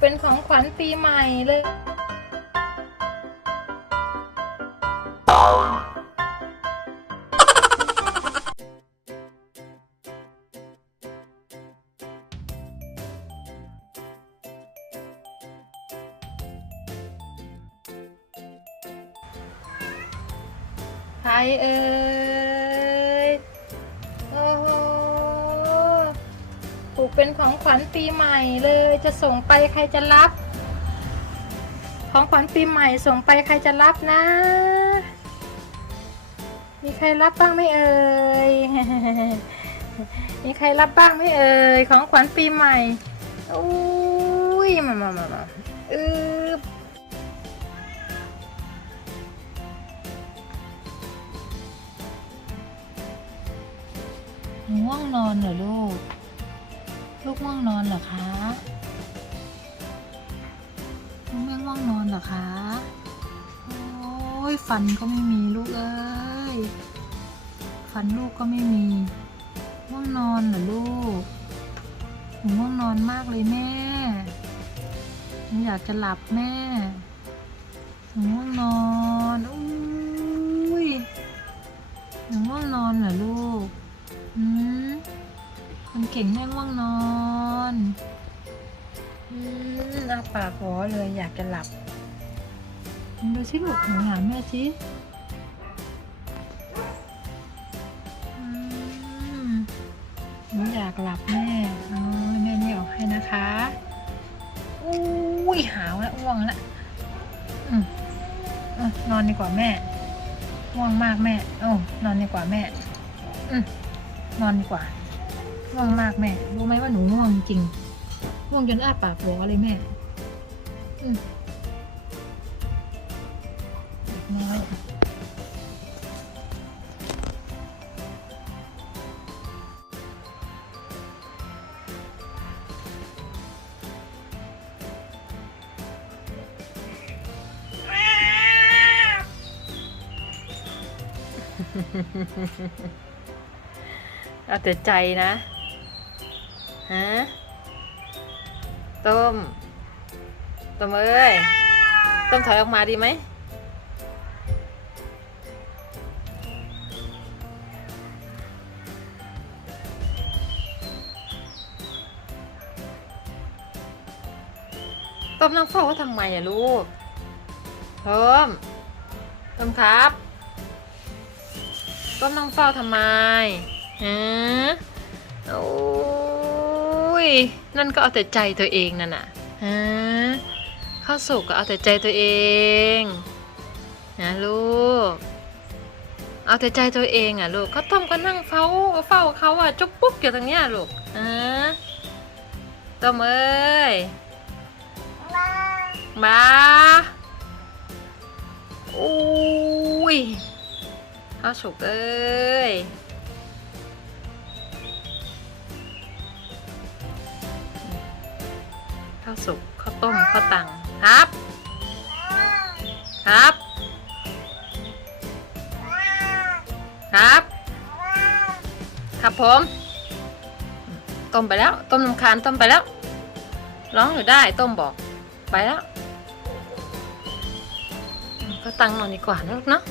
เป็นของขวัญปีใหม่เลย ใครเอ่ย เป็นของขวัญปีใหม่เลยจะส่งไปใครจะรับ ของขวัญปีใหม่ส่งไปใครจะรับนะ มีใครรับบ้างไหมเอ่ยมีใครรับบ้างไหมเอ่ยของขวัญปีใหม่อุ้ยมามามามาอืบง่วงนอนเหรอลูก ลูกง่วงนอนเหรอคะลูกไม่ง่วงนอนเหรอคะ โอ้ยฟันก็ไม่มีลูกเอ้ย ฟันลูกก็ไม่มีง่วงนอนเหรอลูกหนูง่วงนอนมากเลยแม่หนูอยากจะหลับแม่หนูง่วงนอน อุ้ยหนูง่วงนอนเหรอลูก ก่งแม่ง่วงนอนอืมอาปากหวอเลยอยากจะหลับ ดูสิลูกหนูหาแม่สิอืมหนูอยากหลับแม่เอาแม่นี่ออกให้นะคะอุ้ยหาวแล้วอ้วงแล้วอืมอะนอนดีกว่าแม่ง่วงมากแม่ โอ้านอนดีกว่าแม่ อืมนอนดีกว่า ง่วงมากแม่ รู้ไหมว่าหนูง่วงจริง ง่วงจนอ้าปากโหวเลยแม่เด็กน้อยเอาแต่ใจนะ ฮะต้มต้มเอ้ยต้มถอยออกมาดีไหมต้มน้ำเฝ้าเขาทำไมอะลูกต้มต้มครับ ต้มน้ำเฝ้าทำไมฮะโอ้ ย นั่นก็เอาแต่ใจตัวเองนั่นน่ะฮะข้าวสุกก็เอาแต่ใจตัวเองนะลูก เอาแต่ใจตัวเองอะลูกเขาต้มก็นั่งเฝ้าเฝ้าเขาอะจุ๊บปุ๊บอยู่ตรงเนี้ยลูกฮะต้มเอ้ยมาอุ้ยข้าวสุกเอ้ย ข้าวสุกข้าวต้มข้าวตังครับ ครับ ครับ ครับผม ต้มไปแล้ว ต้มน้ำคานต้มไปแล้ว ร้องอยู่ได้ต้มบอก ไปแล้ว ก็ตังนอนดีกว่านะลูกเนาะ